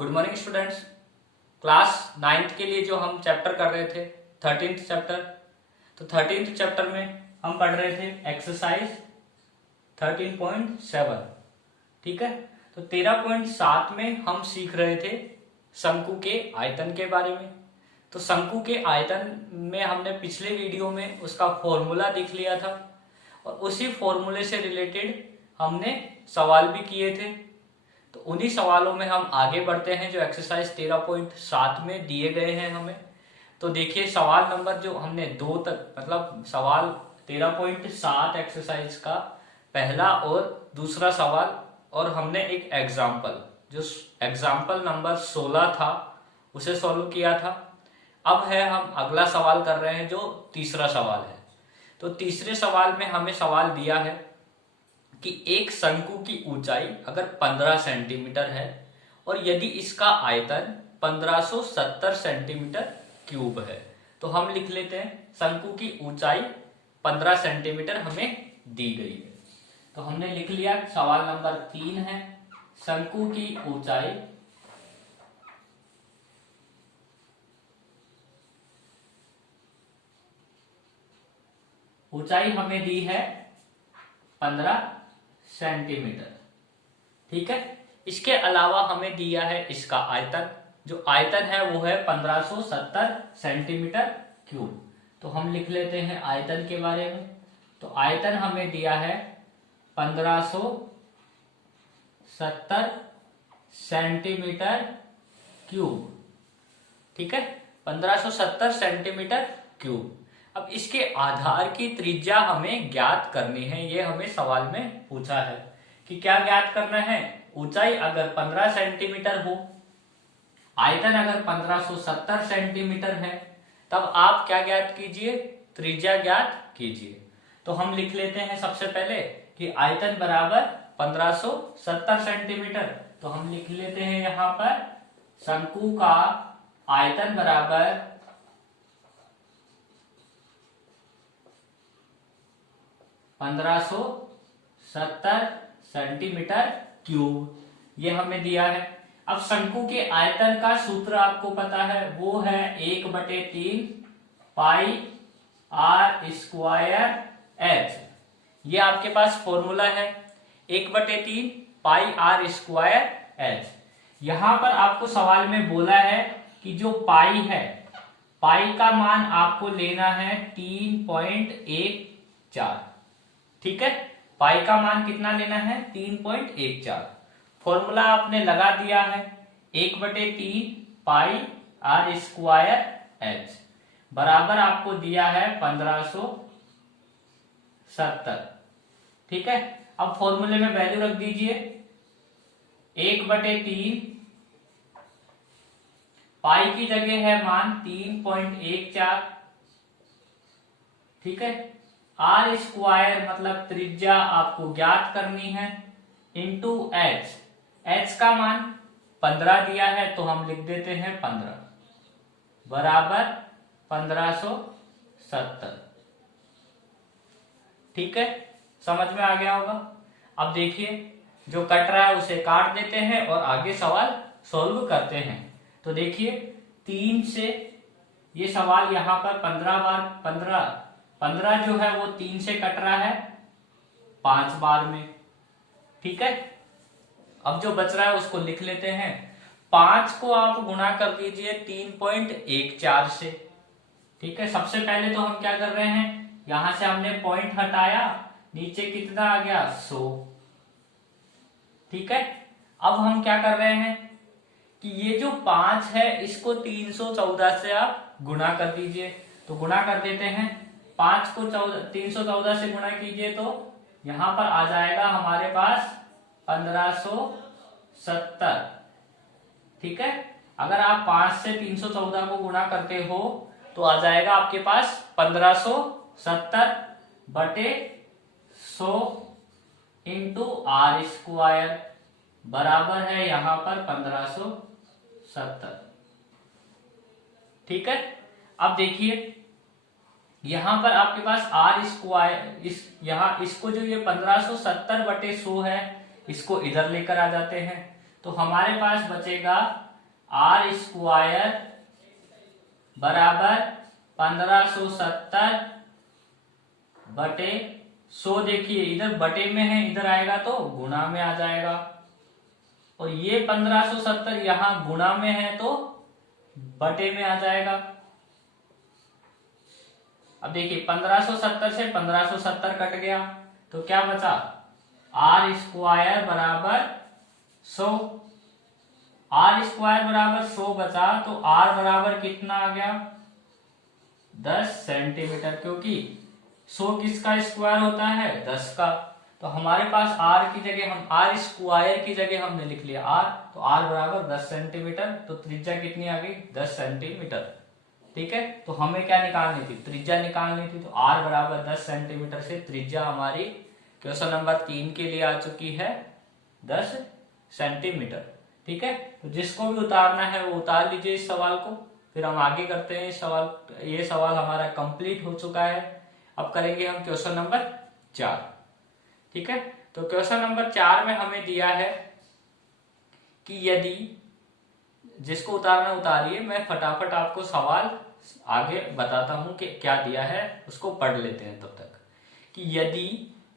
Good morning students. Class 9th के लिए जो हम चैप्टर कर रहे थे 13th चैप्टर, तो 13th चैप्टर में हम पढ़ रहे थे एक्सरसाइज 13.7। ठीक है, तो 13.7 में हम सीख रहे थे शंकु के आयतन के बारे में। तो शंकु के आयतन में हमने पिछले वीडियो में उसका फॉर्मूला देख लिया था और उसी फॉर्मूले से रिलेटेड हमने सवाल भी किए थे। तो उन्हीं सवालों में हम आगे बढ़ते हैं जो एक्सरसाइज 13.7 में दिए गए हैं हमें। तो देखिए सवाल नंबर जो हमने 2 तक, मतलब सवाल 13.7 एक्सरसाइज का पहला और दूसरा सवाल, और हमने एक एग्जाम्पल जो एग्जाम्पल नंबर 16 था उसे सॉल्व किया था। अब है हम अगला सवाल कर रहे हैं जो तीसरा सवाल है। तो तीसरे सवाल में हमें सवाल दिया है कि एक शंकु की ऊंचाई अगर 15 सेंटीमीटर है और यदि इसका आयतन 1570 सेंटीमीटर क्यूब है, तो हम लिख लेते हैं शंकु की ऊंचाई 15 सेंटीमीटर हमें दी गई है। तो हमने लिख लिया, सवाल नंबर 3 है शंकु की ऊंचाई हमें दी है 15 सेंटीमीटर। ठीक है, इसके अलावा हमें दिया है इसका आयतन, जो आयतन है वो है 1570 सेंटीमीटर क्यूब। तो हम लिख लेते हैं आयतन के बारे में। तो आयतन हमें दिया है 1570 सेंटीमीटर क्यूब। ठीक है, 1570 सेंटीमीटर क्यूब। अब इसके आधार की त्रिज्या हमें ज्ञात करनी है। ये हमें सवाल में पूछा है कि क्या ज्ञात करना है। ऊंचाई अगर 15 सेंटीमीटर हो, आयतन अगर 1570 सेंटीमीटर है, तब आप क्या ज्ञात कीजिए, त्रिज्या ज्ञात कीजिए। तो हम लिख लेते हैं सबसे पहले कि आयतन बराबर 1570 सेंटीमीटर। तो हम लिख लेते हैं यहां पर शंकु का आयतन बराबर 1570 सेंटीमीटर क्यूब, ये हमें दिया है। अब शंकु के आयतन का सूत्र आपको पता है, वो है 1/3 पाई आर स्क्वायर एच। ये आपके पास फॉर्मूला है 1/3 पाई आर स्क्वायर एच। यहां पर आपको सवाल में बोला है कि जो पाई है, पाई का मान आपको लेना है 3.14। ठीक है, पाई का मान कितना लेना है, 3.14। फॉर्मूला आपने लगा दिया है 1/3 पाई आर स्क्वायर एच बराबर आपको दिया है 1570। ठीक है, अब फॉर्मूले में वैल्यू रख दीजिए 1/3 पाई की जगह है मान 3.14। ठीक है, आर स्क्वायर मतलब त्रिज्या आपको ज्ञात करनी है, इंटू एच। एच का मान 15 दिया है तो हम लिख देते हैं 15 बराबर 1570। ठीक है, समझ में आ गया होगा। अब देखिए जो कट रहा है उसे काट देते हैं और आगे सवाल सॉल्व करते हैं। तो देखिए 3 से ये सवाल यहां पर 15 बार 15 जो है वो 3 से कट रहा है 5 बार में। ठीक है, अब जो बच रहा है उसको लिख लेते हैं। 5 को आप गुणा कर दीजिए 3.14 से। ठीक है, सबसे पहले तो हम क्या कर रहे हैं, यहां से हमने पॉइंट हटाया, नीचे कितना आ गया 100। ठीक है, अब हम क्या कर रहे हैं कि ये जो 5 है इसको 314 से आप गुणा कर दीजिए। तो गुणा कर देते हैं, 5 को 314 से गुणा कीजिए तो यहां पर आ जाएगा हमारे पास 1570। ठीक है, अगर आप 5 से 314 को गुणा करते हो तो आ जाएगा आपके पास 1570/100 इंटू आर स्क्वायर बराबर है यहां पर 1570। ठीक है, अब देखिए यहां पर आपके पास आर स्क्वायर, इसको जो ये 1570/100 है इसको इधर लेकर आ जाते हैं। तो हमारे पास बचेगा आर स्क्वायर बराबर 1570 बटे 100। देखिए इधर बटे में है, इधर आएगा तो गुणा में आ जाएगा, और ये 1570 यहां गुणा में है तो बटे में आ जाएगा। अब देखिए 1570 से 1570 कट गया तो क्या बचा, आर स्क्वायर बराबर 100। आर स्क्वायर बराबर 100 बचा तो आर बराबर कितना आ गया, 10 सेंटीमीटर, क्योंकि 100 किसका स्क्वायर होता है, 10 का। तो हमारे पास आर की जगह हम आर स्क्वायर की जगह हमने लिख लिया आर, तो आर बराबर 10 सेंटीमीटर, तो त्रिज्या कितनी आ गई, 10 सेंटीमीटर। ठीक है, तो हमें क्या निकालनी थी, त्रिज्या निकालनी थी। तो आर बराबर 10 सेंटीमीटर से त्रिज्या हमारी क्वेश्चन नंबर 3 के लिए आ चुकी है 10 सेंटीमीटर। ठीक है, तो जिसको भी उतारना है वो उतार लीजिए इस सवाल को, फिर हम आगे करते हैं इस सवाल। ये सवाल हमारा कंप्लीट हो चुका है। अब करेंगे हम क्वेश्चन नंबर 4। ठीक है, तो क्वेश्चन नंबर 4 में हमें दिया है कि यदि, जिसको उतारना उतारिए, मैं फटाफट आपको सवाल आगे बताता हूं कि क्या दिया है, उसको पढ़ लेते हैं तब तक। कि यदि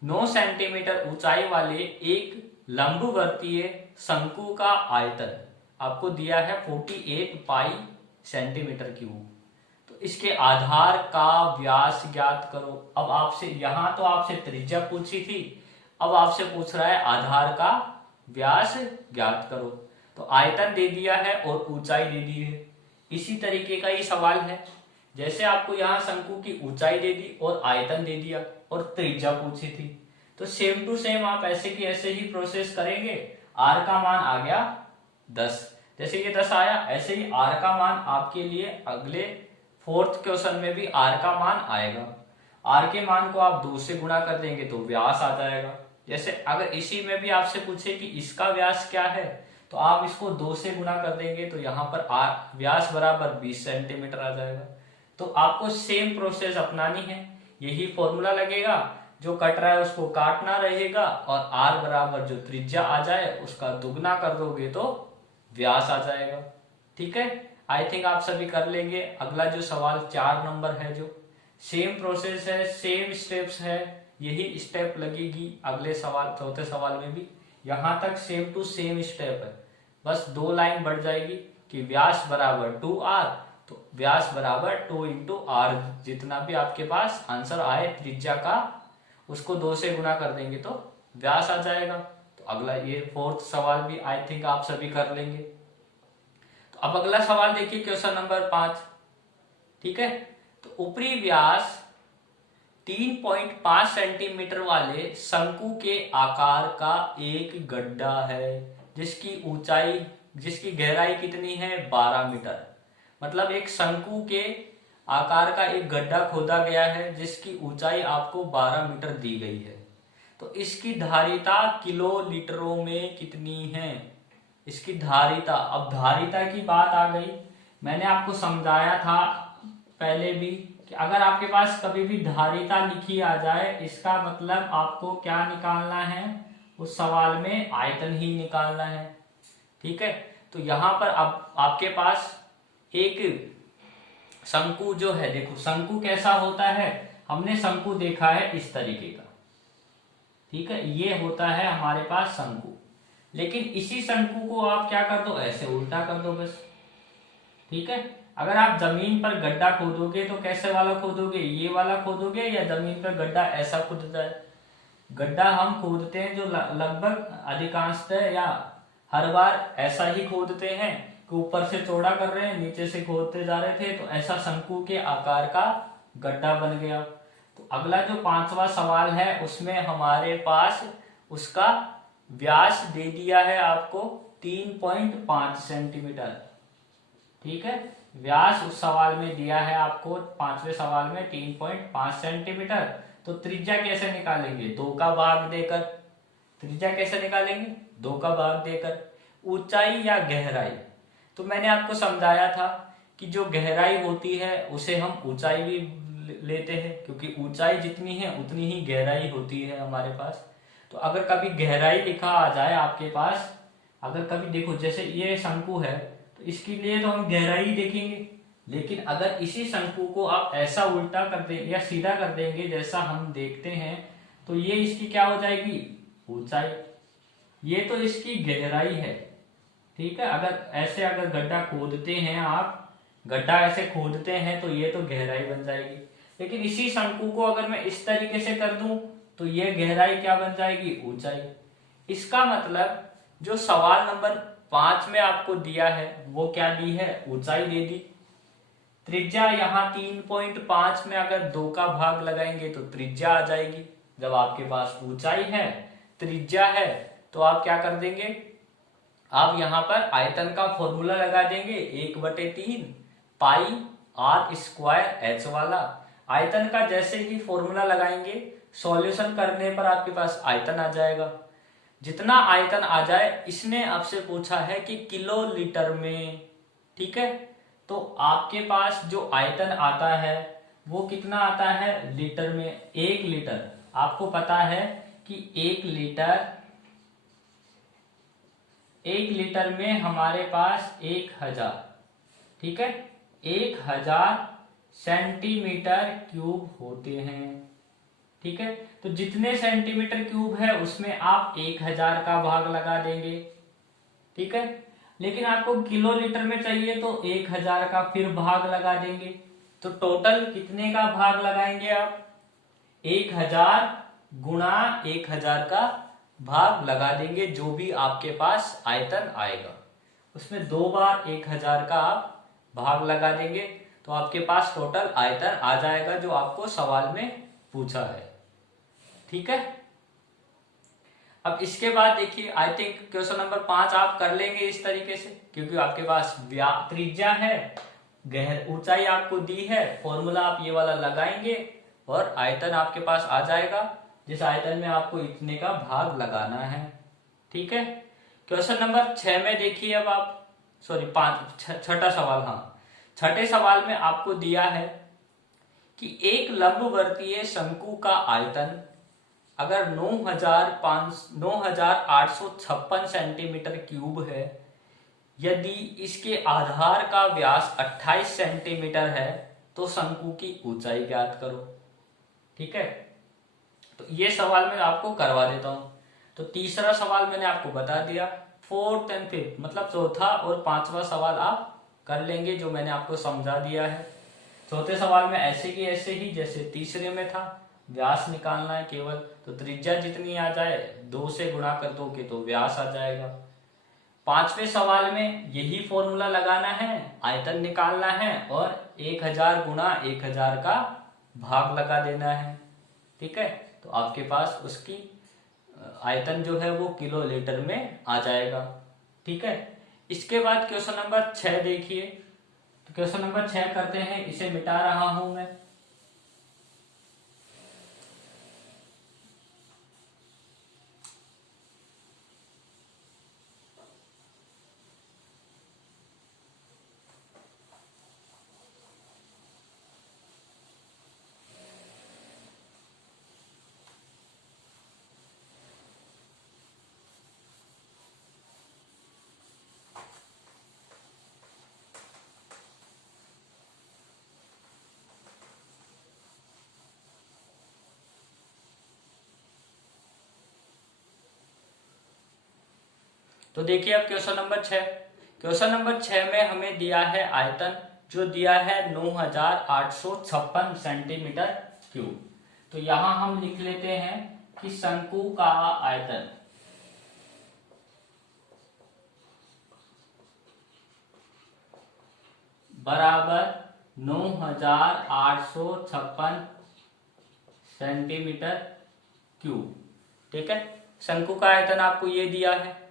9 सेंटीमीटर ऊंचाई वाले एक लंबवर्तीय शंकु का आयतन आपको दिया है 48 पाई सेंटीमीटर क्यूब, तो इसके आधार का व्यास ज्ञात करो। अब आपसे यहां तो आपसे त्रिज्या पूछी थी, अब आपसे पूछ रहा है आधार का व्यास ज्ञात करो। तो आयतन दे दिया है और ऊंचाई दे दी है। इसी तरीके का ये सवाल है, जैसे आपको यहाँ शंकु की ऊंचाई दे दी और आयतन दे दिया और त्रिज्या पूछी थी, तो सेम टू सेम आप ऐसे की ऐसे ही प्रोसेस करेंगे। आर का मान आ गया 10, जैसे ये 10 आया, ऐसे ही आर का मान आपके लिए अगले 4th क्वेश्चन में भी आर का मान आएगा। आर के मान को आप 2 से गुणा कर देंगे तो व्यास आ जाएगा। जैसे अगर इसी में भी आपसे पूछे कि इसका व्यास क्या है, तो आप इसको 2 से गुणा कर देंगे तो यहाँ पर आर व्यास बराबर 20 सेंटीमीटर आ जाएगा। तो आपको सेम प्रोसेस अपनानी है, यही फॉर्मूला लगेगा, जो कट रहा है उसको काटना रहेगा, और आर बराबर जो त्रिज्या आ जाए उसका दुगना कर दोगे तो व्यास आ जाएगा। ठीक है, आई थिंक आप सभी कर लेंगे। अगला जो सवाल 4 नंबर है, जो सेम प्रोसेस है, सेम स्टेप्स है, यही स्टेप लगेगी अगले सवाल 4थे सवाल में भी। यहां तक सेम टू सेम स्टेप है, बस 2 लाइन बढ़ जाएगी कि व्यास बराबर 2r, तो व्यास बराबर 2 इंटू आर, जितना भी आपके पास आंसर आए त्रिज्या का उसको 2 से गुणा कर देंगे तो व्यास आ जाएगा। तो अगला ये 4th सवाल भी आई थिंक आप सभी कर लेंगे। तो अब अगला सवाल देखिए क्वेश्चन नंबर 5। ठीक है, तो ऊपरी व्यास 3.5 सेंटीमीटर वाले शंकु के आकार का एक गड्ढा है, जिसकी गहराई कितनी है, 12 मीटर। मतलब एक शंकु के आकार का एक गड्ढा खोदा गया है जिसकी ऊंचाई आपको 12 मीटर दी गई है। तो इसकी धारिता किलो लीटरों में कितनी है, इसकी धारिता। अब धारिता की बात आ गई, मैंने आपको समझाया था पहले भी कि अगर आपके पास कभी भी धारिता लिखी आ जाए, इसका मतलब आपको क्या निकालना है, उस सवाल में आयतन ही निकालना है। ठीक है, तो यहां पर अब आपके पास एक शंकु जो है, देखो शंकु कैसा होता है, हमने शंकु देखा है इस तरीके का। ठीक है, ये होता है हमारे पास शंकु, लेकिन इसी शंकु को आप क्या कर दो, ऐसे उल्टा कर दो बस। ठीक है, अगर आप जमीन पर गड्ढा खोदोगे तो कैसे वाला खोदोगे, ये वाला खोदोगे या जमीन पर गड्ढा ऐसा खुदता है। गड्ढा हम खोदते हैं जो लगभग अधिकांशतः या हर बार ऐसा ही खोदते हैं कि ऊपर से चौड़ा कर रहे हैं, नीचे से खोदते जा रहे थे, तो ऐसा शंकु के आकार का गड्ढा बन गया। तो अगला जो 5वां सवाल है उसमें हमारे पास उसका व्यास दे दिया है आपको 3.5 सेंटीमीटर। ठीक है, व्यास उस सवाल में दिया है आपको 5वें सवाल में 3.5 सेंटीमीटर। तो त्रिज्या कैसे निकालेंगे, 2 का भाग देकर। त्रिज्या कैसे निकालेंगे, 2 का भाग देकर। ऊंचाई या गहराई, तो मैंने आपको समझाया था कि जो गहराई होती है उसे हम ऊंचाई भी लेते हैं, क्योंकि ऊंचाई जितनी है उतनी ही गहराई होती है हमारे पास। तो अगर कभी गहराई लिखा आ जाए आपके पास, अगर कभी देखो जैसे ये शंकु है, तो तो इसके लिए तो हम गहराई देखेंगे। लेकिन अगर इसी शंकु को आप ऐसा उल्टा कर दें या सीधा कर देंगे जैसा हम देखते हैं, तो ये इसकी क्या हो जाएगी, ऊंचाई। ये तो इसकी गहराई है, ठीक है। अगर गड्ढा खोदते हैं आप, गड्ढा ऐसे खोदते हैं तो ये तो गहराई बन जाएगी। लेकिन इसी शंकु को अगर मैं इस तरीके से कर दूं तो ये गहराई क्या बन जाएगी, ऊंचाई। इसका मतलब जो सवाल नंबर 5 में आपको दिया है वो क्या दी है, ऊंचाई दे दी। त्रिज्या यहाँ 3.5 में अगर 2 का भाग लगाएंगे तो त्रिज्या आ जाएगी। जब आपके पास ऊंचाई है, त्रिज्या है, तो आप क्या कर देंगे, आप यहां पर आयतन का फॉर्मूला लगा देंगे 1/3 पाई आर स्क्वायर एच वाला। आयतन का जैसे ही फॉर्मूला लगाएंगे, सॉल्यूशन करने पर आपके पास आयतन आ जाएगा। जितना आयतन आ जाए, इसने आपसे पूछा है कि किलो लीटर में, ठीक है। तो आपके पास जो आयतन आता है वो कितना आता है, लीटर में। 1 लीटर, आपको पता है कि 1 लीटर में हमारे पास 1000, ठीक है, 1000 सेंटीमीटर क्यूब होते हैं, ठीक है। तो जितने सेंटीमीटर क्यूब है उसमें आप 1000 का भाग लगा देंगे, ठीक है। लेकिन आपको किलो लीटर में चाहिए तो 1000 का फिर भाग लगा देंगे। तो टोटल कितने का भाग लगाएंगे आप, 1000 गुणा 1000 का भाग लगा देंगे। जो भी आपके पास आयतन आएगा उसमें 2 बार 1000 का आप भाग लगा देंगे, तो आपके पास टोटल आयतन आ जाएगा जो आपको सवाल में पूछा है, ठीक है। अब इसके बाद देखिए, आई थिंक क्वेश्चन नंबर 5 आप कर लेंगे इस तरीके से, क्योंकि आपके पास त्रिज्या है, ऊंचाई आपको दी है, फॉर्मूला आप ये वाला लगाएंगे और आयतन आपके पास आ जाएगा, जिस आयतन में आपको इतने का भाग लगाना है, ठीक है। क्वेश्चन नंबर 6 में देखिए, अब आप सॉरी 6ठा सवाल, हाँ, 6ठे सवाल में आपको दिया है कि एक लंबवर्तीय शंकु का आयतन अगर 9856 सेंटीमीटर क्यूब है, यदि इसके आधार का व्यास 28 सेंटीमीटर है, तो शंकु की ऊंचाई ज्ञात करो, ठीक है। तो ये सवाल मैं आपको करवा देता हूं। तो तीसरा सवाल मैंने आपको बता दिया, 4th एंड 5th मतलब चौथा और 5वां सवाल आप कर लेंगे जो मैंने आपको समझा दिया है। चौथे सवाल में ऐसे की ऐसे ही जैसे तीसरे में था, व्यास निकालना है केवल। तो त्रिज्या जितनी आ जाए 2 से गुणा कर दोगे तो व्यास आ जाएगा। 5वें सवाल में यही फॉर्मूला लगाना है, आयतन निकालना है और 1000 गुणा 1000 का भाग लगा देना है, ठीक है। तो आपके पास उसकी आयतन जो है वो किलो लीटर में आ जाएगा, ठीक है। इसके बाद क्वेश्चन नंबर 6 देखिए। तो क्वेश्चन नंबर 6 करते हैं, इसे मिटा रहा हूं मैं। तो देखिए अब क्वेश्चन नंबर 6। क्वेश्चन नंबर 6 में हमें दिया है आयतन, जो दिया है 9856 सेंटीमीटर क्यूब। तो यहां हम लिख लेते हैं कि शंकु का आयतन बराबर 9856 सेंटीमीटर क्यूब, ठीक है। शंकु का आयतन आपको ये दिया है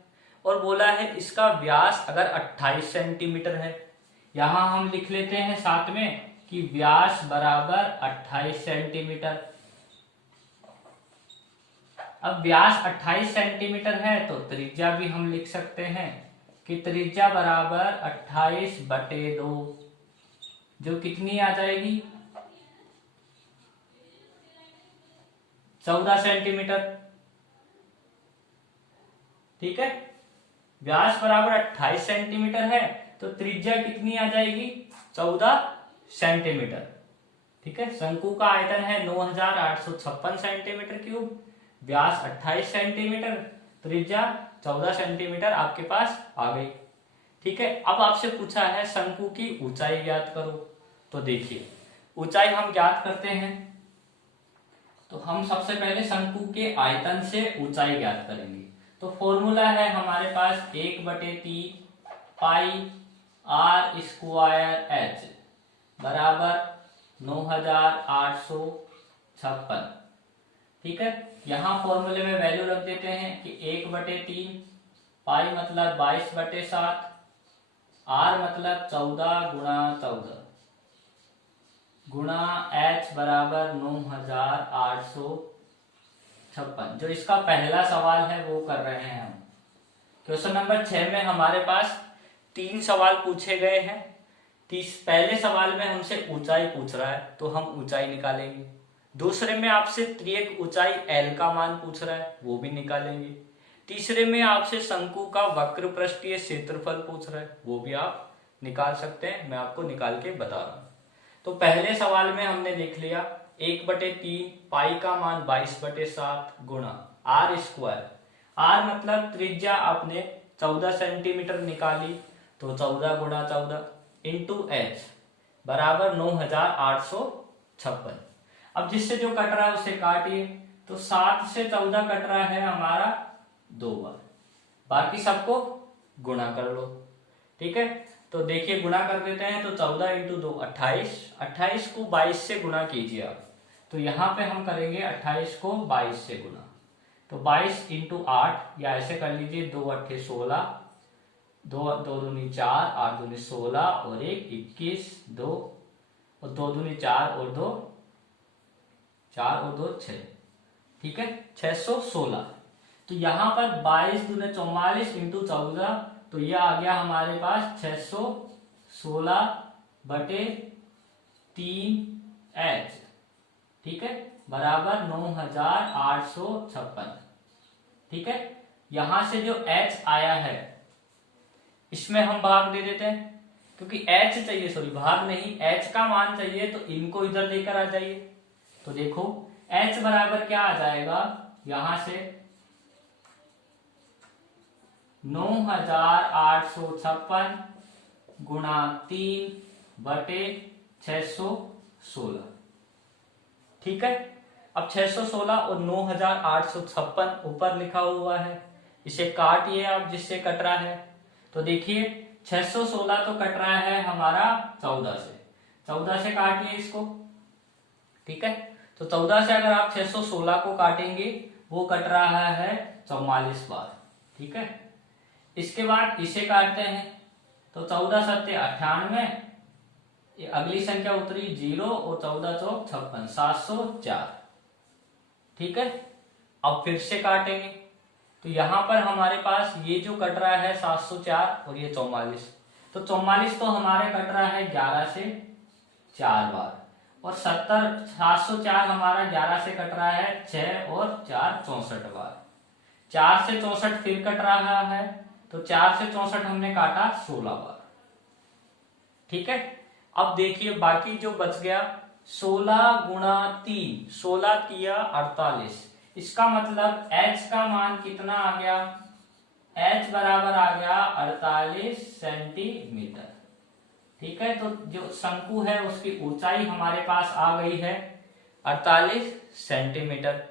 और बोला है इसका व्यास अगर 28 सेंटीमीटर है। यहां हम लिख लेते हैं साथ में कि व्यास बराबर 28 सेंटीमीटर। अब व्यास 28 सेंटीमीटर है तो त्रिज्या भी हम लिख सकते हैं कि त्रिज्या बराबर 28/2, जो कितनी आ जाएगी, 14 सेंटीमीटर, ठीक है। व्यास बराबर 28 सेंटीमीटर है तो त्रिज्या कितनी आ जाएगी, 14 सेंटीमीटर। ठीक है, शंकु का आयतन है 9856 सेंटीमीटर क्यूब, व्यास 28 सेंटीमीटर, त्रिज्या 14 सेंटीमीटर आपके पास आ गई। ठीक है, अब आपसे पूछा है शंकु की ऊंचाई ज्ञात करो। तो देखिए ऊंचाई हम ज्ञात करते हैं, तो हम सबसे पहले शंकु के आयतन से ऊंचाई ज्ञात करेंगे। तो फॉर्मूला है हमारे पास 1/3 पाई आर स्क्वायर एच बराबर 9856। ठीक है, यहां फॉर्मूले में वैल्यू रख देते हैं कि 1/3 पाई मतलब 22/7, आर मतलब 14 गुणा 14 गुणा एच बराबर 9856। जो इसका पहला सवाल है वो कर रहे हैं हम। क्वेश्चन नंबर 6 में हमारे पास 3 सवाल पूछे गए हैं। पहले सवाल में हमसे ऊंचाई पूछ रहा है तो हम ऊंचाई निकालेंगे। दूसरे में आपसे त्रियक ऊंचाई एल का मान पूछ रहा है, वो भी निकालेंगे। तीसरे में आपसे शंकु का वक्र पृष्ठीय क्षेत्रफल पूछ रहा है, वो भी आप निकाल सकते हैं, मैं आपको निकाल के बता रहा हूं। तो पहले सवाल में हमने देख लिया 1/3 पाई का मान 22/7 गुणा आर स्क्वायर। आर मतलब त्रिज्या आपने 14 सेंटीमीटर निकाली, तो 14 गुणा 14 इंटू एच बराबर 9856। अब जिससे जो कट रहा है उसे काटिए, तो 7 से 14 कट रहा है हमारा 2 बार, बाकी सबको गुणा कर लो। ठीक है, तो देखिए गुणा कर देते हैं, तो 14 इंटू 2 28, 28 को 22 से गुणा कीजिए आप। तो यहां पे हम करेंगे 28 को 22 से गुणा, तो 22 इंटू 8 या ऐसे कर लीजिए 2 8 16, 2 2 दूनी 4, 8 दूनी 16 और 1 21, 2 और 2 दूनी 4 और 2 4 और 2 6। ठीक है, 616। तो यहां पर 22 दूने 44 इंटू 14, तो यह आ गया हमारे पास 616/3 एच। ठीक है, बराबर 9856। ठीक है, यहां से जो एच आया है इसमें हम भाग दे देते हैं, क्योंकि एच चाहिए, सॉरी भाग नहीं, एच का मान चाहिए, तो इनको इधर लेकर आ जाइए। तो देखो एच बराबर क्या आ जाएगा, यहां से 9856 गुणा 3/616। ठीक है, अब 616 और 9856 ऊपर लिखा हुआ है, इसे काटिए आप जिससे कट रहा है। तो देखिए 616 तो कट रहा है हमारा 14 से, 14 से काटिए इसको। ठीक है, तो 14 से अगर आप 616 को काटेंगे वो कट रहा है 44 बार। ठीक है, इसके बाद इसे काटते हैं, तो 14 7 98, अगली संख्या उतरी 0 और 14 चौक 56, 704। ठीक है, अब फिर से काटेंगे, तो यहां पर हमारे पास ये जो कट रहा है 704 और ये 44, तो 44 तो हमारे कट रहा है 11 से 4 बार, और 704 हमारा 11 से कट रहा है 6 और 4 64 बार। 4 से 64 फिर कट रहा है, तो 4 से 64 हमने काटा 16 बार। ठीक है, अब देखिए बाकी जो बच गया 16 गुणा 3, 16 तिया 48। इसका मतलब h का मान कितना आ गया, h बराबर आ गया 48 सेंटीमीटर। ठीक है, तो जो शंकु है उसकी ऊंचाई हमारे पास आ गई है 48 सेंटीमीटर।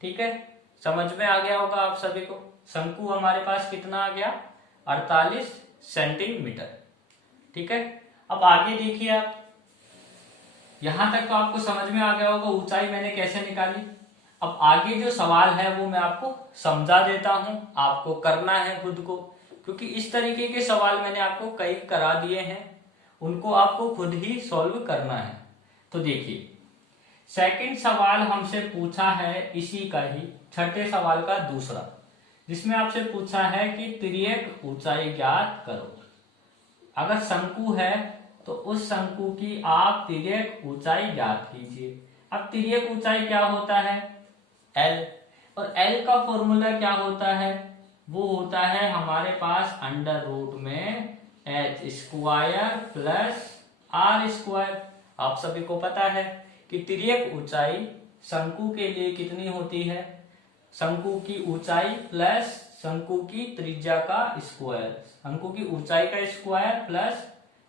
ठीक है, समझ में आ गया होगा आप सभी को, शंकु हमारे पास कितना आ गया 48 सेंटीमीटर। ठीक है, अब आगे देखिए आप, यहां तक तो आपको समझ में आ गया होगा ऊंचाई मैंने कैसे निकाली। अब आगे जो सवाल है वो मैं आपको समझा देता हूं, आपको करना है खुद को, क्योंकि इस तरीके के सवाल मैंने आपको कई करा दिए हैं, उनको आपको खुद ही सॉल्व करना है। तो देखिए सेकंड सवाल हमसे पूछा है इसी का ही, छठे सवाल का दूसरा, जिसमें आपसे पूछा है कि तिर्यक ऊंचाई ज्ञात करो। अगर शंकु है तो उस शंकु की आप तिर्यक ऊंचाई ज्ञात कीजिए। अब तिर्यक ऊंचाई क्या होता है, L, और L का फॉर्मूला क्या होता है, वो होता है हमारे पास अंडर रूट में H square plus R square. आप सभी को पता है कि तिर्यक ऊंचाई शंकु के लिए कितनी होती है, शंकु की ऊंचाई प्लस शंकु की त्रिज्या का स्क्वायर, शंकु की ऊंचाई का स्क्वायर प्लस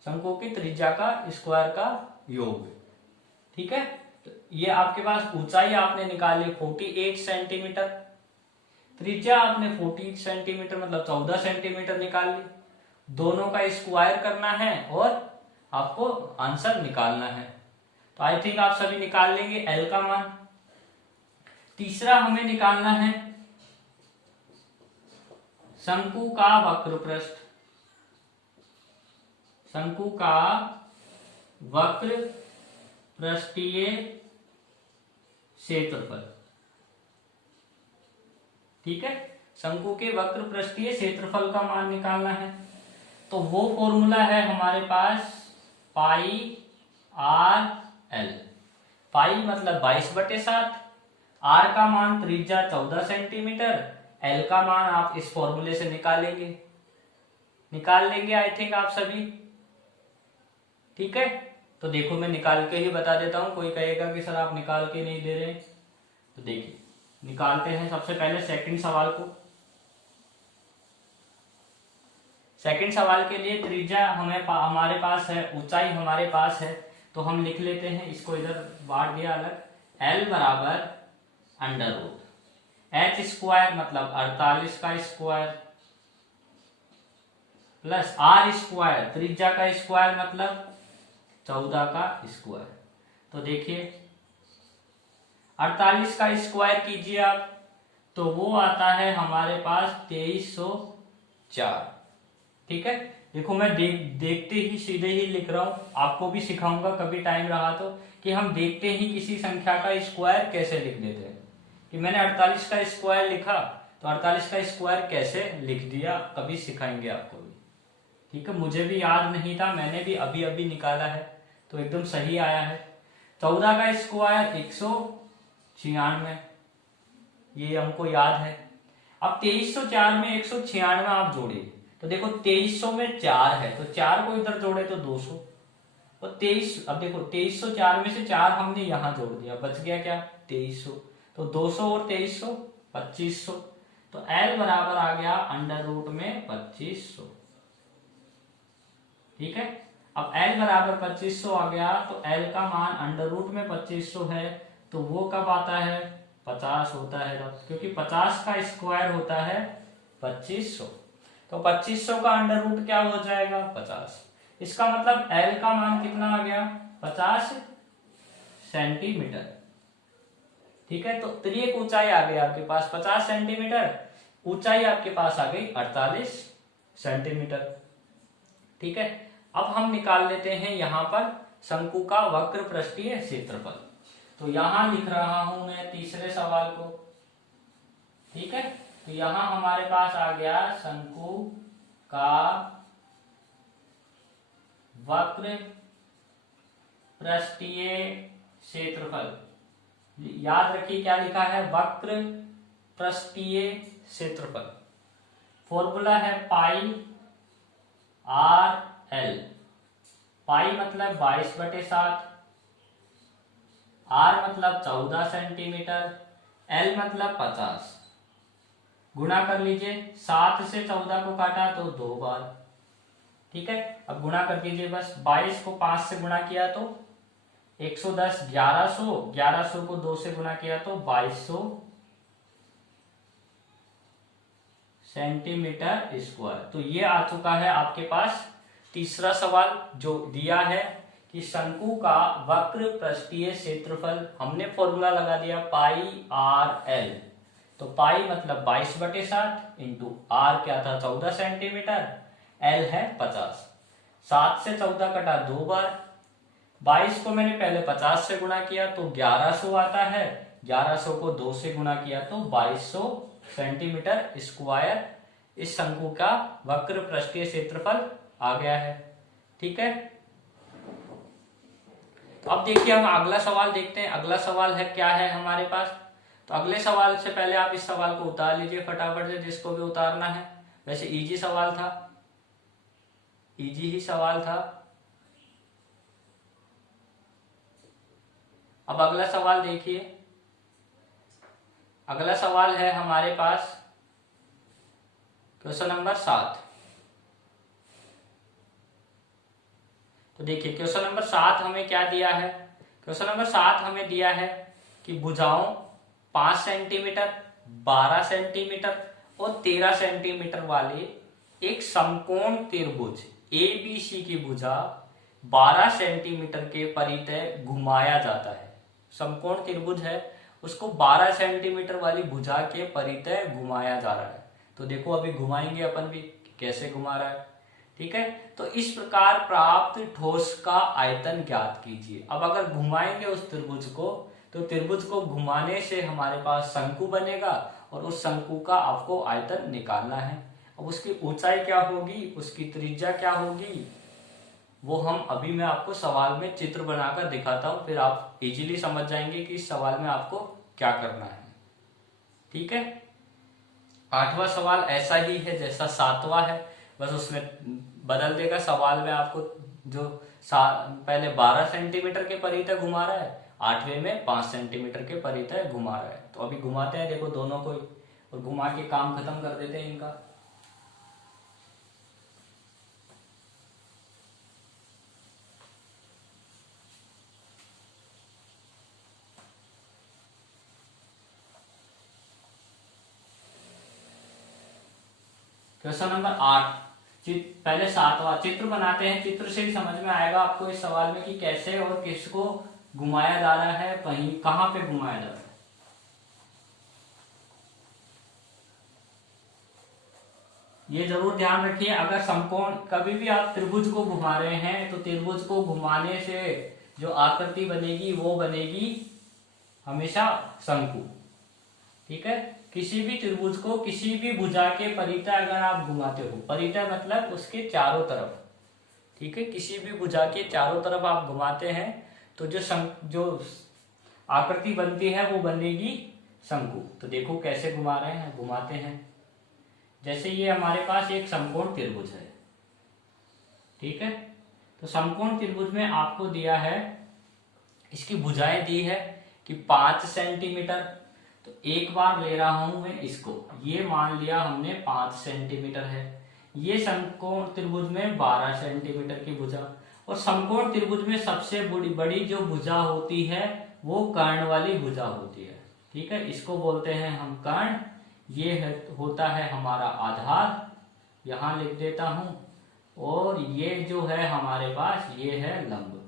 शंकु की त्रिज्या का स्क्वायर का योग। ठीक है, तो ये आपके पास ऊंचाई आपने निकाली 48 सेंटीमीटर, त्रिज्या आपने 40 सेंटीमीटर मतलब 14 सेंटीमीटर निकाल ली। दोनों का स्क्वायर करना है और आपको आंसर निकालना है। तो आई थिंक आप सभी निकाल लेंगे एल का मान। तीसरा हमें निकालना है शंकु का वक्र पृष्ठ, शंकु का वक्र पृष्ठीय क्षेत्रफल। ठीक है, शंकु के वक्र पृष्ठीय क्षेत्रफल का मान निकालना है। तो वो फॉर्मूला है हमारे पास पाई आर एल। पाई मतलब 22/7, आर का मान त्रिज्या 14 सेंटीमीटर, एल का मान आप इस फॉर्मूले से निकाल लेंगे आई थिंक आप सभी। ठीक है, तो देखो मैं निकाल के ही बता देता हूं, कोई कहेगा कि सर आप निकाल के नहीं दे रहे। तो देखिए निकालते हैं सबसे पहले सेकंड सवाल को। सेकंड सवाल के लिए त्रिज्या हमारे पास है, ऊंचाई हमारे पास है, तो हम लिख लेते हैं, इसको इधर बांट दिया अलग। एल बराबर अंडर रूट एच स्क्वायर मतलब 48 का स्क्वायर प्लस आर स्क्वायर त्रिज्या का स्क्वायर मतलब 14 का स्क्वायर। तो देखिए 48 का स्क्वायर कीजिए आप, तो वो आता है हमारे पास 2304। ठीक है, देखो मैं देखते ही सीधे ही लिख रहा हूं, आपको भी सिखाऊंगा कभी टाइम रहा तो, कि हम देखते ही किसी संख्या का स्क्वायर कैसे लिख देते हैं। कि मैंने 48 का स्क्वायर लिखा तो 48 का स्क्वायर कैसे लिख दिया, कभी सिखाएंगे आपको भी। ठीक है, मुझे भी याद नहीं था, मैंने भी अभी अभी निकाला है, तो एकदम सही आया है। 14 का स्क्वायर 196, ये हमको याद है। अब 2304 में 196 आप जोड़िए, तो देखो 2300 में 4 है, तो 4 को इधर जोड़े तो 200, और 23, अब देखो 2304 में से 4 हमने यहां जोड़ दिया, बच गया क्या 2300, तो 200 और 2300 2500। तो L बराबर आ गया अंडर रूट में 2500। ठीक है, अब L बराबर 2500 आ गया, तो L का मान अंडर रूट में 2500 है, तो वो कब आता है 50 होता है तब, क्योंकि 50 का स्क्वायर होता है 2500। तो 2500 का अंडर रूट क्या हो जाएगा 50। इसका मतलब L का मान कितना आ गया 50 सेंटीमीटर। ठीक है, तो त्रियक ऊंचाई आ गई आपके पास 50 सेंटीमीटर, ऊंचाई आपके पास आ गई 48 सेंटीमीटर। ठीक है, अब हम निकाल लेते हैं यहां पर शंकु का वक्र पृष्ठीय क्षेत्रफल। तो यहां लिख रहा हूं मैं तीसरे सवाल को। ठीक है, तो यहां हमारे पास आ गया शंकु का वक्र पृष्ठीय क्षेत्रफल। याद रखिए क्या लिखा है, वक्र पृष्ठीय क्षेत्रफल। फॉर्मूला है पाई आर एल। पाई मतलब 22/7, आर मतलब 14 सेंटीमीटर, एल मतलब 50। गुणा कर लीजिए, 7 से 14 को काटा तो 2 बार। ठीक है, अब गुणा कर दीजिए बस, 22 को 5 से गुणा किया तो 110, 1100, 1100 को 2 से गुणा किया तो 2200 सेंटीमीटर स्क्वायर। तो ये आ चुका है आपके पास तीसरा सवाल जो दिया है कि शंकु का वक्र पृष्ठीय क्षेत्रफल। हमने फॉर्मूला लगा दिया पाई आर एल, तो पाई मतलब 22/7 इंटू आर क्या था 14 सेंटीमीटर, एल है 50। 7 से 14 कटा 2 बार, 22 को मैंने पहले 50 से गुणा किया तो 1100 आता है, 1100 को 2 से गुणा किया तो 2200 सेंटीमीटर स्क्वायर इस शंकु का वक्र पृष्ठीय क्षेत्रफल आ गया है। ठीक है, तो अब देखिए हम अगला सवाल देखते हैं। अगला सवाल है क्या है हमारे पास, तो अगले सवाल से पहले आप इस सवाल को उतार लीजिए फटाफट से, जिसको भी उतारना है, वैसे इजी सवाल था। इजी ही सवाल था। अब अगला सवाल देखिए। अगला सवाल है हमारे पास क्वेश्चन नंबर 7। तो देखिए क्वेश्चन नंबर 7 हमें क्या दिया है। क्वेश्चन नंबर 7 हमें दिया है कि भुजाओं 5 सेंटीमीटर, 12 सेंटीमीटर और 13 सेंटीमीटर वाले एक समकोण त्रिभुज एबीसी की भुजा 12 सेंटीमीटर के परितः घुमाया जाता है। समकोण त्रिभुज है, उसको 12 सेंटीमीटर वाली भुजा के परितः घुमाया जा रहा है। तो देखो अभी घुमाएंगे अपन भी कैसे घुमा रहा है। ठीक है, तो इस प्रकार प्राप्त ठोस का आयतन ज्ञात कीजिए। अब अगर घुमाएंगे उस त्रिभुज को, तो त्रिभुज को घुमाने से हमारे पास शंकु बनेगा और उस शंकु का आपको आयतन निकालना है। अब उसकी ऊंचाई क्या होगी, उसकी त्रिज्या क्या होगी, वो हम अभी मैं आपको सवाल में चित्र बनाकर दिखाता हूं, फिर आप इजीली समझ जाएंगे कि इस सवाल में आपको क्या करना है। ठीक है, 8वां सवाल ऐसा ही है जैसा 7वां है, बस उसमें बदल देगा सवाल में आपको। जो पहले 12 सेंटीमीटर के परितः घुमा रहा है, 8वें में 5 सेंटीमीटर के परितः घुमा रहा है। तो अभी घुमाते हैं देखो दोनों को, और घुमा के काम खत्म कर देते हैं इनका। क्वेश्चन नंबर 8, पहले 7वां चित्र बनाते हैं। चित्र से ही समझ में आएगा आपको इस सवाल में कि कैसे और किसको घुमाया जा रहा है, कहीं कहां पे घुमाया जा रहा है। ये जरूर ध्यान रखिए, अगर समकोण कभी भी आप त्रिभुज को घुमा रहे हैं तो त्रिभुज को घुमाने से जो आकृति बनेगी वो बनेगी हमेशा शंकु। ठीक है, किसी भी त्रिभुज को किसी भी भुजा के परितः अगर आप घुमाते हो, परितः मतलब उसके चारों तरफ, ठीक है, किसी भी भुजा के चारों तरफ आप घुमाते हैं तो जो आकृति बनती है वो बनेगी शंकु। तो देखो कैसे घुमा रहे हैं, घुमाते हैं। जैसे ये हमारे पास एक समकोण त्रिभुज है, ठीक है, तो समकोण त्रिभुज में आपको दिया है, इसकी भुजाएं दी है कि 5 सेंटीमीटर। तो एक बार ले रहा हूं मैं इसको, ये मान लिया हमने 5 सेंटीमीटर है। ये समकोण त्रिभुज में 12 सेंटीमीटर की भुजा, और समकोण त्रिभुज में सबसे बड़ी जो भुजा होती है वो कर्ण वाली भुजा होती है। ठीक है, इसको बोलते हैं हम कर्ण। ये होता है हमारा आधार, यहां लिख देता हूं, और ये जो है हमारे पास ये है लंब।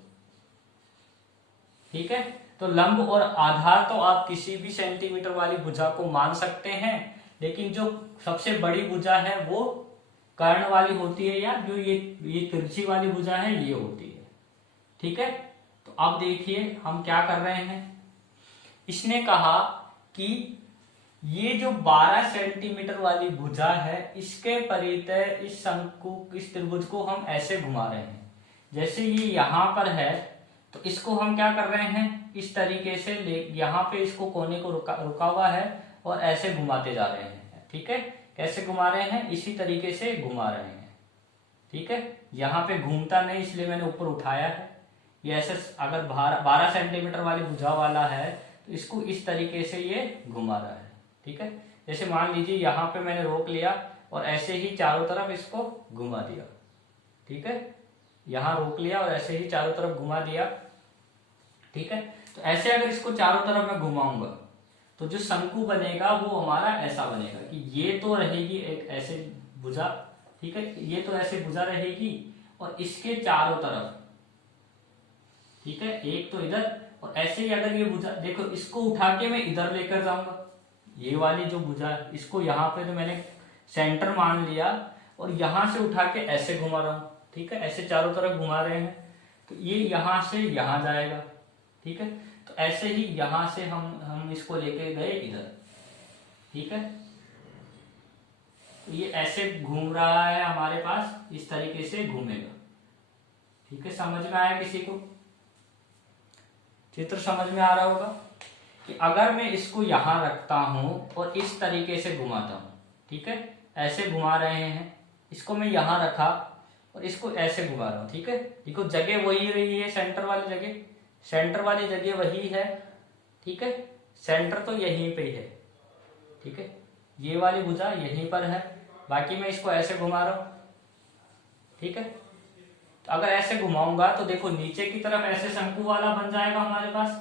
ठीक है, तो लंब और आधार तो आप किसी भी सेंटीमीटर वाली भुजा को मान सकते हैं, लेकिन जो सबसे बड़ी भुजा है वो कर्ण वाली होती है, या जो ये तिरछी वाली भुजा है ये होती है। ठीक है, तो अब देखिए हम क्या कर रहे हैं। इसने कहा कि ये जो 12 सेंटीमीटर वाली भुजा है इसके परितः इस शंकु, इस त्रिभुज को हम ऐसे घुमा रहे हैं। जैसे ये यहां पर है तो इसको हम क्या कर रहे हैं, इस तरीके से यहाँ पे इसको कोने को रुका हुआ है और ऐसे घुमाते जा रहे हैं। ठीक है, कैसे घुमा रहे हैं, इसी तरीके से घुमा रहे हैं। ठीक है, यहाँ पे घूमता नहीं इसलिए मैंने ऊपर उठाया है। ये ऐसे अगर 12 सेंटीमीटर वाली भुजा वाला है तो इसको इस तरीके से ये घुमा रहा है। ठीक है, जैसे मान लीजिए यहाँ पे मैंने रोक लिया और ऐसे ही चारों तरफ इसको घुमा दिया। ठीक है, यहाँ रोक लिया और ऐसे ही चारों तरफ घुमा दिया। ठीक है, तो ऐसे अगर इसको चारों तरफ मैं घुमाऊंगा तो जो शंकु बनेगा वो हमारा ऐसा बनेगा कि ये तो रहेगी एक ऐसे भुजा, ठीक है, ये तो ऐसे भुजा रहेगी और इसके चारों तरफ, ठीक है, एक तो इधर, और ऐसे ही अगर ये भुजा देखो, इसको उठा के मैं इधर लेकर जाऊंगा, ये वाली जो भुजा इसको यहाँ पे तो मैंने सेंटर मान लिया और यहां से उठा के ऐसे घुमा रहा हूं। ठीक है, ऐसे चारों तरफ घुमा रहे हैं तो ये यहां से यहां जाएगा। ठीक है, तो ऐसे ही यहां से हम इसको लेके गए इधर। ठीक है, तो ये ऐसे घूम रहा है हमारे पास, इस तरीके से घूमेगा। ठीक है, समझ में आया किसी को, चित्र समझ में आ रहा होगा कि अगर मैं इसको यहां रखता हूं और इस तरीके से घुमाता हूं, ठीक है, ऐसे घुमा रहे हैं, इसको मैं यहां रखा और इसको ऐसे घुमा रहा हूं, ठीक है। देखो जगह वही रही है, सेंटर वाली जगह, सेंटर वाली जगह वही है, ठीक है। सेंटर तो यहीं पे है, ठीक है। ये वाली भुजा यहीं पर है, बाकी मैं इसको ऐसे घुमा रहा हूं, ठीक है। तो अगर ऐसे घुमाऊंगा तो देखो नीचे की तरफ ऐसे शंकु वाला बन जाएगा हमारे पास,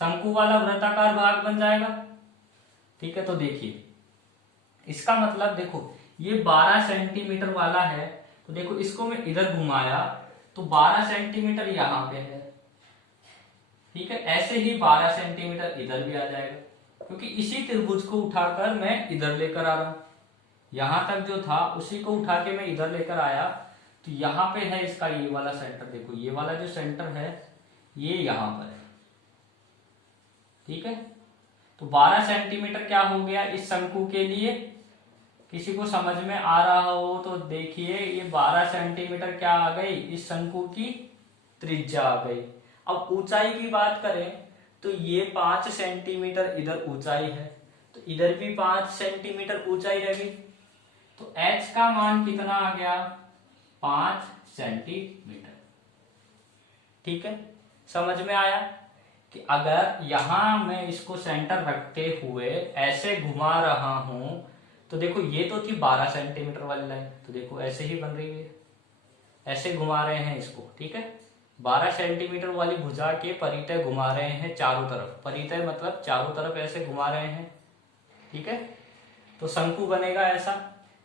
शंकु वाला वृत्ताकार भाग बन जाएगा, ठीक है। तो देखिए इसका मतलब देखो ये 12 सेंटीमीटर वाला है, तो देखो इसको मैं इधर घुमाया तो 12 सेंटीमीटर यहां पे है, ठीक है। ऐसे ही 12 सेंटीमीटर इधर भी आ जाएगा, क्योंकि इसी त्रिभुज को उठाकर मैं इधर लेकर आ रहा हूं। यहां तक जो था उसी को उठा के मैं इधर लेकर आया, तो यहां पे है इसका ये वाला सेंटर, देखो ये वाला जो सेंटर है ये यहां पर है, ठीक है। तो 12 सेंटीमीटर क्या हो गया इस शंकु के लिए, किसी को समझ में आ रहा हो तो देखिए, ये 12 सेंटीमीटर क्या आ गई, इस शंकु की त्रिज्या आ गई। अब ऊंचाई की बात करें तो ये 5 सेंटीमीटर इधर ऊंचाई है, तो इधर भी 5 सेंटीमीटर ऊंचाई रहेगी, तो h का मान कितना आ गया, 5 सेंटीमीटर, ठीक है। समझ में आया कि अगर यहां मैं इसको सेंटर रखते हुए ऐसे घुमा रहा हूं, तो देखो ये तो थी 12 सेंटीमीटर वाली लाइन, तो देखो ऐसे ही बन रही है, ऐसे घुमा रहे हैं इसको, ठीक है। 12 सेंटीमीटर वाली भुजा के परितय घुमा रहे हैं चारों तरफ, परितय मतलब चारों तरफ ऐसे घुमा रहे हैं, ठीक है। तो शंकु बनेगा ऐसा,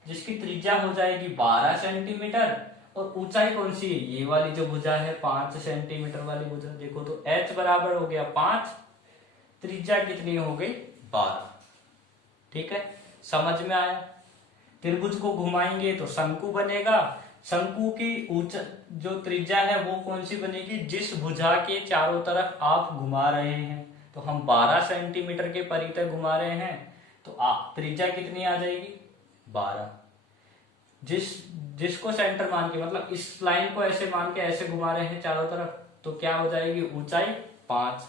जिसकी त्रिज्या हो जाएगी 12 सेंटीमीटर और ऊंचाई कौन सी है, ये वाली जो भुजा है 5 सेंटीमीटर वाली भुजा, देखो तो h बराबर हो गया 5, त्रिज्या कितनी हो गई 12, ठीक है। समझ में आया। त्रिभुज को घुमाएंगे तो शंकु बनेगा, शंकु की जो त्रिज्या है वो कौन सी बनेगी, जिस भुजा के चारों तरफ आप घुमा रहे हैं, तो हम 12 सेंटीमीटर के परितय घुमा रहे हैं, तो त्रिज्या कितनी आ जाएगी 12। जिसको सेंटर मान के, मतलब इस लाइन को ऐसे मान के ऐसे घुमा रहे हैं चारों तरफ, तो क्या हो जाएगी ऊंचाई 5।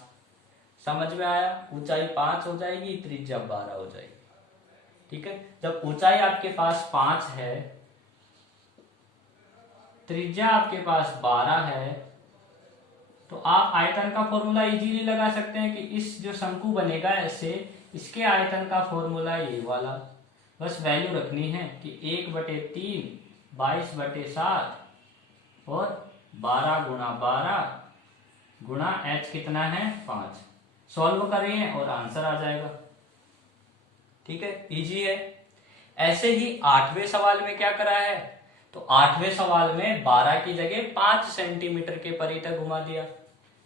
समझ में आया, ऊंचाई 5 हो जाएगी, त्रिज्या 12 हो जाएगी, ठीक है। जब ऊंचाई आपके पास 5 है, त्रिज्या आपके पास 12 है, तो आप आयतन का फॉर्मूला इजीली लगा सकते हैं कि इस जो शंकु बनेगा ऐसे, इसके आयतन का फॉर्मूला ये वाला, बस वैल्यू रखनी है कि 1/3 22/7 और 12 गुणा 12 गुणा h कितना है 5। सॉल्व करें और आंसर आ जाएगा, ठीक है, इजी है। ऐसे ही 8वें सवाल में क्या करा है, तो 8वें सवाल में 12 की जगह 5 सेंटीमीटर के परितय घुमा दिया,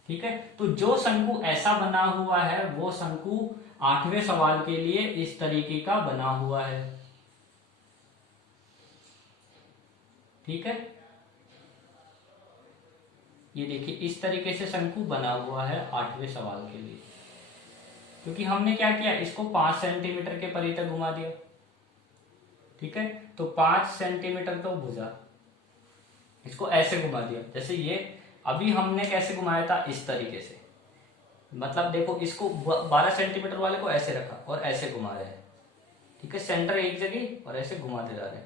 ठीक है। तो जो शंकु ऐसा बना हुआ है वो शंकु 8वें सवाल के लिए इस तरीके का बना हुआ है, ठीक है। ये देखिए इस तरीके से शंकु बना हुआ है 8वें सवाल के लिए, क्योंकि हमने क्या किया, इसको 5 सेंटीमीटर के परितय घुमा दिया, ठीक है। तो 5 सेंटीमीटर तो भुजा, इसको ऐसे घुमा दिया, जैसे ये अभी हमने कैसे घुमाया था, इस तरीके से, मतलब देखो इसको 12 सेंटीमीटर वाले को ऐसे रखा और ऐसे घुमा रहे हैं, ठीक है, सेंटर एक जगह और ऐसे घुमाते जा रहे हैं।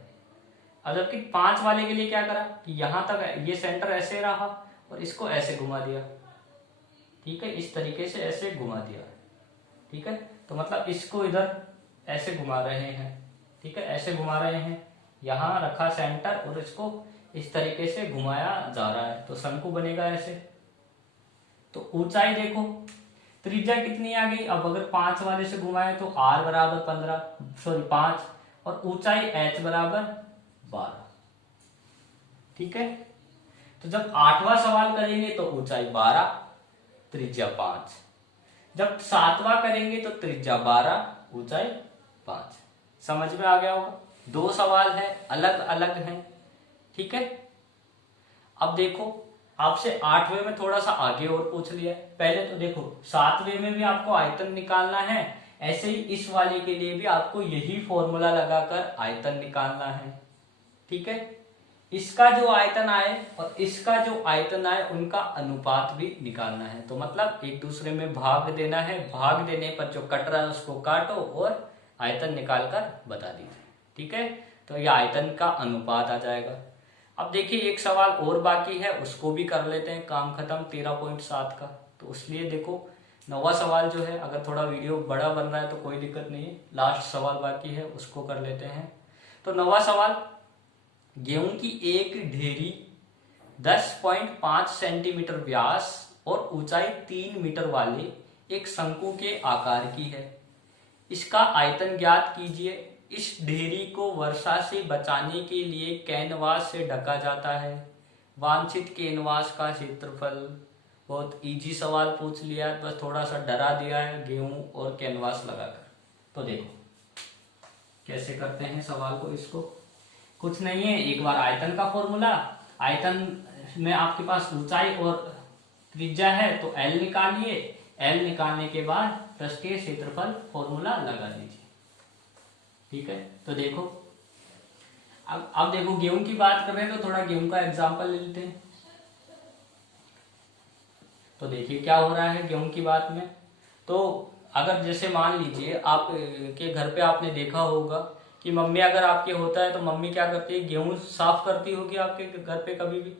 अब जबकि 5 वाले के लिए क्या करा कि यहां तक ये सेंटर ऐसे रहा और इसको ऐसे घुमा दिया, ठीक है, इस तरीके से ऐसे घुमा दिया, ठीक है। तो मतलब इसको इधर ऐसे घुमा रहे हैं, ठीक है, ऐसे घुमा रहे हैं, यहां रखा सेंटर और इसको इस तरीके से घुमाया जा रहा है, तो शंकु बनेगा ऐसे। तो ऊंचाई देखो, त्रिज्या कितनी आ गई, अब अगर 5 वाले से घुमाए तो r बराबर 5 और ऊंचाई h बराबर 12, ठीक है। तो जब 8वां सवाल करेंगे तो ऊंचाई 12, त्रिज्या 5, जब 7वां करेंगे तो त्रिज्या 12, ऊंचाई 5। समझ में आ गया होगा, 2 सवाल है, अलग अलग हैं, ठीक है। अब देखो आपसे 8वें में थोड़ा सा आगे और पूछ लिया, पहले तो देखो 7वें में भी आपको आयतन निकालना है, ऐसे ही इस वाले के लिए भी आपको यही फॉर्मूला लगाकर आयतन निकालना है, ठीक है। इसका जो आयतन आए और इसका जो आयतन आए उनका अनुपात भी निकालना है, तो मतलब एक दूसरे में भाग देना है, भाग देने पर जो कट रहा है उसको काटो और आयतन निकाल कर बता दीजिए, ठीक है। तो यह आयतन का अनुपात आ जाएगा। अब देखिए एक सवाल और बाकी है, उसको भी कर लेते हैं, काम खत्म 13.7 का। तो इसलिए देखो 9वां सवाल जो है, अगर थोड़ा वीडियो बड़ा बन रहा है तो कोई दिक्कत नहीं है, लास्ट सवाल बाकी है उसको कर लेते हैं। तो 9वां सवाल, गेहूं की एक ढेरी 10.5 सेंटीमीटर व्यास और ऊंचाई 3 मीटर वाले एक शंकु के आकार की है, इसका आयतन ज्ञात कीजिए। इस ढेरी को वर्षा से बचाने के लिए कैनवास से ढका जाता है, वांछित कैनवास का क्षेत्रफल। बहुत इजी सवाल पूछ लिया है, बस थोड़ा सा डरा दिया है गेहूं और कैनवास लगाकर। तो देखो कैसे करते हैं सवाल को, इसको कुछ नहीं है, एक बार आयतन का फॉर्मूला, आयतन में आपके पास ऊंचाई और त्रिज्या है तो एल निकालिए, एल निकालने के बाद पृष्ठीय क्षेत्रफल फॉर्मूला लगा दीजिए। ठीक है, तो देखो अब देखो गेहूं की बात कर रहे हैं तो थोड़ा गेहूं का एग्जांपल ले लेते हैं। तो देखिए क्या हो रहा है गेहूं की बात में। तो अगर जैसे मान लीजिए आप के घर पे आपने देखा होगा कि मम्मी अगर आपके होता है तो मम्मी क्या करती है, गेहूं साफ करती होगी आपके घर पे कभी भी।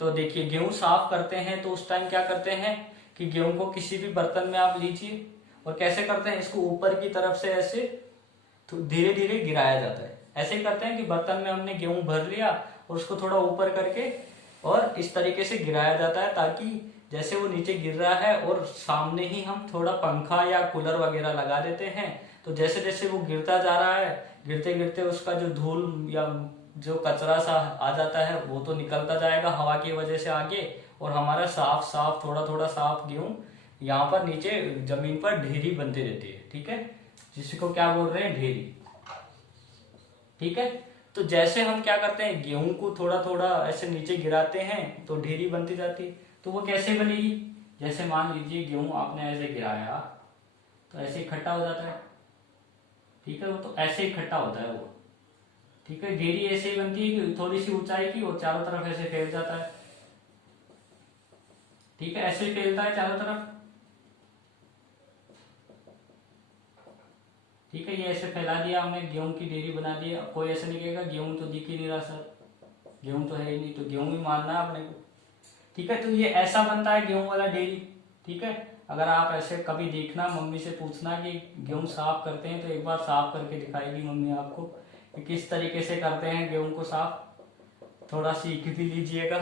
तो देखिए गेहूं साफ करते हैं तो उस टाइम क्या करते हैं कि गेहूं को किसी भी बर्तन में आप लीजिए और कैसे करते हैं, इसको ऊपर की तरफ से ऐसे तो धीरे धीरे गिराया जाता है। ऐसे करते हैं कि बर्तन में हमने गेहूं भर लिया और उसको थोड़ा ऊपर करके और इस तरीके से गिराया जाता है, ताकि जैसे वो नीचे गिर रहा है और सामने ही हम थोड़ा पंखा या कूलर वगैरह लगा देते हैं, तो जैसे जैसे वो गिरता जा रहा है, गिरते गिरते उसका जो धूल या जो कचरा सा आ जाता है वो तो निकलता जाएगा हवा की वजह से आगे, और हमारा साफ साफ थोड़ा थोड़ा साफ गेहूं यहाँ पर नीचे जमीन पर ढेरी बनती रहती है। ठीक है, जिसको क्या बोल रहे हैं, ढेरी। ठीक है, तो जैसे हम क्या करते हैं गेहूं को थोड़ा थोड़ा ऐसे नीचे गिराते हैं तो ढेरी बनती जाती है। तो वो कैसे बनेगी, जैसे मान लीजिए गेहूं आपने ऐसे गिराया तो ऐसे इकट्ठा हो जाता है। ठीक है, वो तो ऐसे इकट्ठा होता है वो। ठीक है, ढेरी ऐसे ही बनती है कि थोड़ी सी ऊंचाई की और चारों तरफ ऐसे फैल जाता है। ठीक है, ऐसे ही फैलता है चारों तरफ। ठीक है, ये ऐसे फैला दिया हमने, गेहूं की ढेरी बना दी। कोई ऐसा नहीं कहेगा गेहूं तो दिख ही नहीं रहा सर, गेहूं तो है ही नहीं, तो गेहूं ही मानना है अपने को। ठीक है, तो ये ऐसा बनता है गेहूं वाला ढेरी। ठीक है, अगर आप ऐसे कभी देखना, मम्मी से पूछना कि गेहूं साफ करते हैं तो एक बार साफ करके दिखाएगी मम्मी आपको कि किस तरीके से करते हैं गेहूं को साफ, थोड़ा सीख भी लीजिएगा।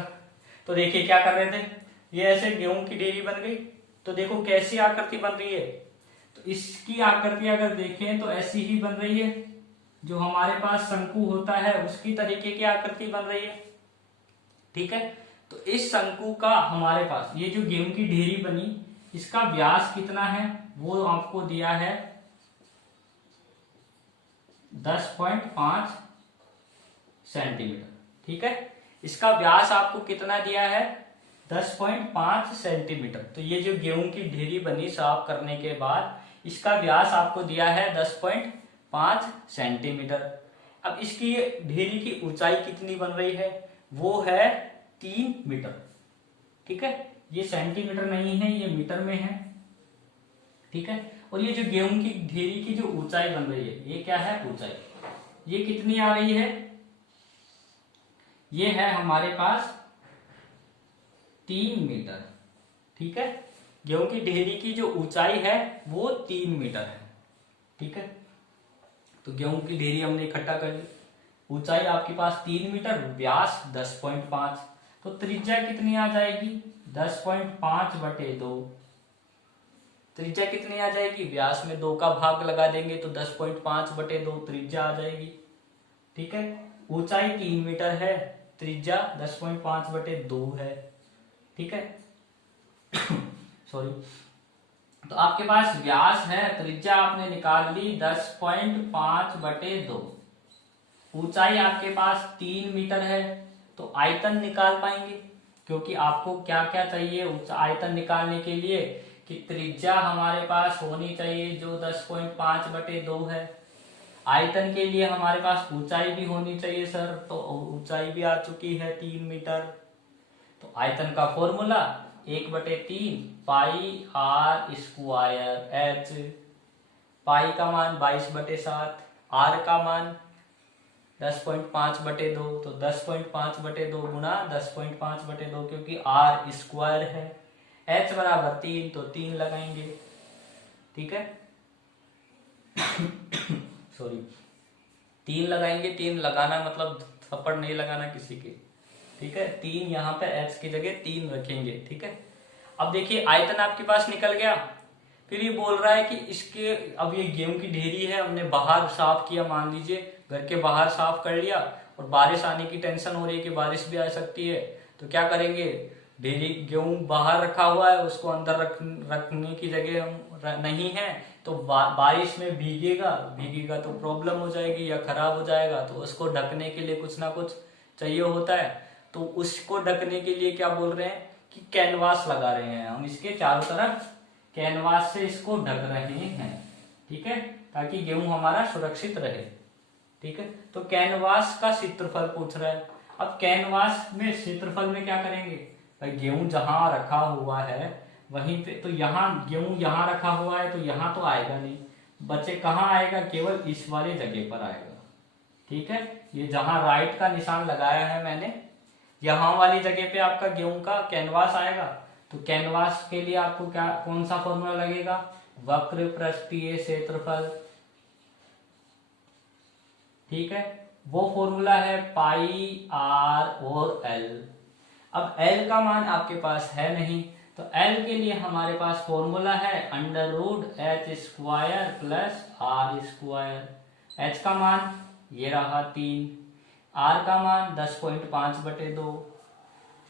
तो देखिए क्या कर रहे थे, ये ऐसे गेहूं की ढेरी बन गई। तो देखो कैसी आकृति बन रही है, तो इसकी आकृति अगर देखें तो ऐसी ही बन रही है, जो हमारे पास शंकु होता है उसकी तरीके की आकृति बन रही है। ठीक है, तो इस शंकु का हमारे पास ये जो गेहूं की ढेरी बनी, इसका व्यास कितना है वो आपको दिया है 10.5 सेंटीमीटर। ठीक है, इसका व्यास आपको कितना दिया है 10.5 सेंटीमीटर। तो ये जो गेहूं की ढेरी बनी साफ करने के बाद, इसका व्यास आपको दिया है 10.5 सेंटीमीटर। अब इसकी ढेरी की ऊंचाई कितनी बन रही है, वो है 3 मीटर। ठीक है, ये सेंटीमीटर नहीं है, ये मीटर में है। ठीक है, और ये जो गेहूं की ढेरी की जो ऊंचाई बन रही है, ये क्या है ऊंचाई, ये कितनी आ रही है, ये है हमारे पास 3 मीटर। ठीक है, गेहूं की ढेरी की जो ऊंचाई है वो 3 मीटर है। ठीक है, तो गेहूं की ढेरी हमने इकट्ठा कर ली, ऊंचाई आपके पास 3 मीटर, व्यास 10.5, तो त्रिज्या कितनी आ जाएगी 10.5/2। त्रिज्या कितनी आ जाएगी, व्यास में 2 का भाग लगा देंगे तो 10.5/2 त्रिज्या आ जाएगी। ठीक है, ऊंचाई 3 मीटर है, त्रिज्या 10.5/2 है। ठीक है सॉरी, तो आपके पास व्यास है, त्रिज्या आपने निकाल ली 10.5/2, ऊंचाई आपके पास 3 मीटर है, तो आयतन निकाल पाएंगे, क्योंकि आपको क्या क्या चाहिए आयतन निकालने के लिए, कि त्रिज्या हमारे पास होनी चाहिए जो 10.5/2 है, आयतन के लिए हमारे पास ऊंचाई भी होनी चाहिए सर, तो ऊंचाई भी आ चुकी है 3 मीटर। तो आयतन का formula 1/3 pi R square H, pi का मान 22/7, आर का मान 10.5/2, तो 10.5/2 गुना 10.5/2, क्योंकि r स्क्वायर है। h बराबर 3, तो 3 लगाएंगे, ठीक है। सॉरी, 3 लगाएंगे। 3 लगाना मतलब थप्पड़ नहीं लगाना किसी के, ठीक है। 3 यहाँ पे h की जगह 3 रखेंगे, ठीक है। अब देखिए आयतन आपके पास निकल गया। फिर ये बोल रहा है कि इसके, अब ये गेहूं की ढेरी है, हमने बाहर साफ किया, मान लीजिए घर के बाहर साफ कर लिया, और बारिश आने की टेंशन हो रही है कि बारिश भी आ सकती है, तो क्या करेंगे, ढेरी गेहूं बाहर रखा हुआ है, उसको अंदर रखने की जगह हम नहीं है, तो बारिश में भीगेगा तो प्रॉब्लम हो जाएगी या खराब हो जाएगा, तो उसको ढकने के लिए कुछ ना कुछ चाहिए होता है। तो उसको ढकने के लिए क्या बोल रहे हैं कि कैनवास लगा रहे हैं हम, इसके चारों तरफ कैनवास से इसको ढक रहे हैं, ठीक है, ताकि गेहूं हमारा सुरक्षित रहे, ठीक है। तो कैनवास का क्षेत्रफल पूछ रहा है। अब कैनवास में क्षेत्रफल में क्या करेंगे भाई, गेहूं जहां रखा हुआ है वहीं पे, तो यहाँ गेहूं यहाँ रखा हुआ है, तो यहाँ तो आएगा नहीं, बच्चे कहाँ आएगा, केवल इस वाली जगह पर आएगा, ठीक है। ये जहां राइट का निशान लगाया है मैंने, यहाँ वाली जगह पे आपका गेहूं का कैनवास आएगा। तो कैनवास के लिए आपको क्या, कौन सा फॉर्मूला लगेगा, वक्र पृष्ठीय क्षेत्रफल, ठीक है। वो फॉर्मूला है पाई आर और एल। अब एल का मान आपके पास है नहीं, तो एल के लिए हमारे पास फॉर्मूला है √h² प्लस r²। h का मान ये रहा 3, r का मान 10.5/2।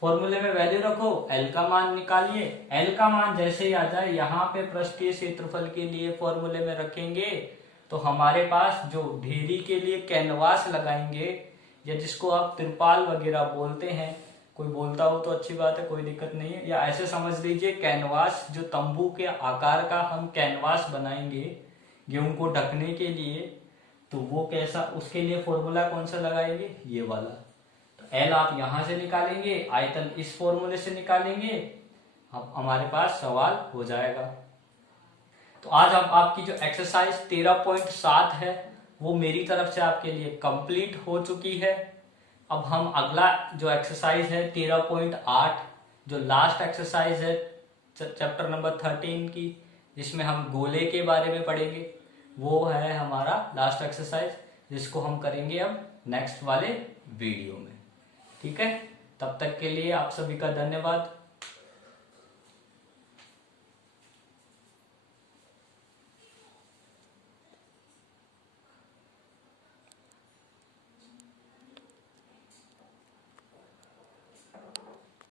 फॉर्मूले में वैल्यू रखो, एल का मान निकालिए। एल का मान जैसे ही आ जाए, यहाँ पे पृष्ठीय क्षेत्रफल के लिए फॉर्मूले में रखेंगे, तो हमारे पास जो ढेरी के लिए कैनवास लगाएंगे, या जिसको आप तिरपाल वगैरह बोलते हैं, कोई बोलता हो तो अच्छी बात है, कोई दिक्कत नहीं है, या ऐसे समझ लीजिए कैनवास, जो तंबू के आकार का हम कैनवास बनाएंगे गेहूं को ढकने के लिए, तो वो कैसा, उसके लिए फॉर्मूला कौन सा लगाएंगे, ये वाला। तो एल आप यहां से निकालेंगे, आयतन इस फॉर्मूले से निकालेंगे, हमारे पास सवाल हो जाएगा। तो आज आपकी जो एक्सरसाइज 13.7 है वो मेरी तरफ से आपके लिए कंप्लीट हो चुकी है। अब हम अगला जो एक्सरसाइज है 13.8, जो लास्ट एक्सरसाइज है चैप्टर नंबर 13 की, जिसमें हम गोले के बारे में पढ़ेंगे, वो है हमारा लास्ट एक्सरसाइज, जिसको हम करेंगे अब नेक्स्ट वाले वीडियो में, ठीक है। तब तक के लिए आप सभी का धन्यवाद।